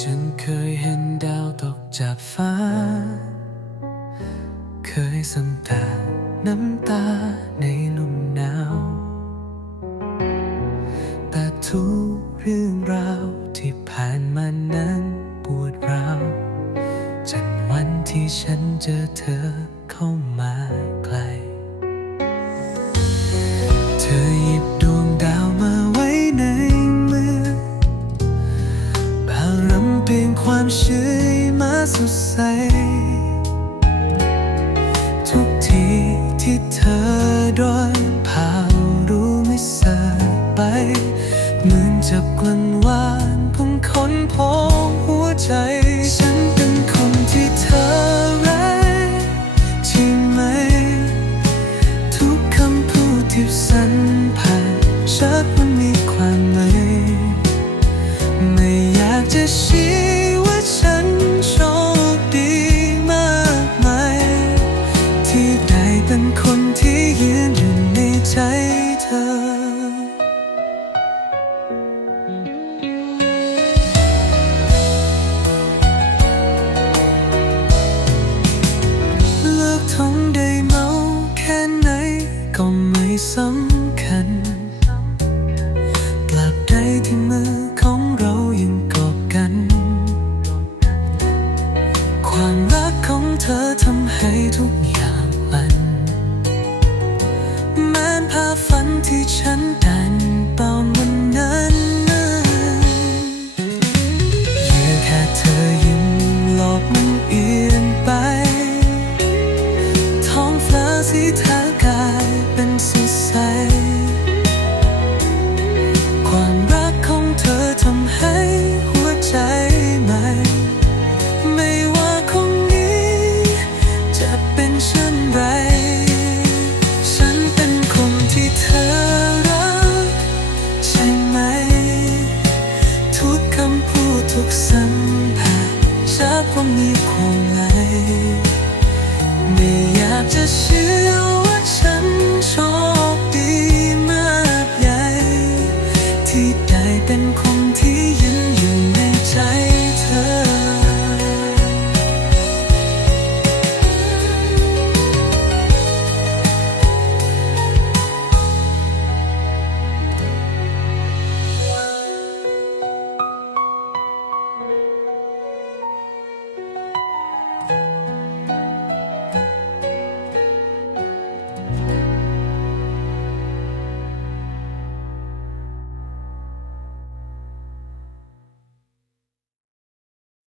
ฉันเคยเห็นดาวตกจากฟ้า เคยสัมผัสน้ำตาในลมหนาว แต่ทุกเรื่องราวที่ผ่านมานั้นปวดร้าวจนวันที่ฉันเจอเธอเข้ามาไกล เพลงความเชื่อมาสดใส ทุกทีที่เธอโดนผ่านรู้ไม่สายไปเหมือนจับกลันหวานพุ่งค้นพบหัวใจฉัน ชี้ว่าฉันโชคดีมากมายที่ได้เป็นคนที่ยืนอยู่ในใจเธอ เลิกท้องได้เมาแค่ไหนก็ไม่สำคัญ กลับได้ที่มือ องเธอทำให้ทุกอย่างมันแม้นภาพฝันที่ฉันแต่ ชัดว่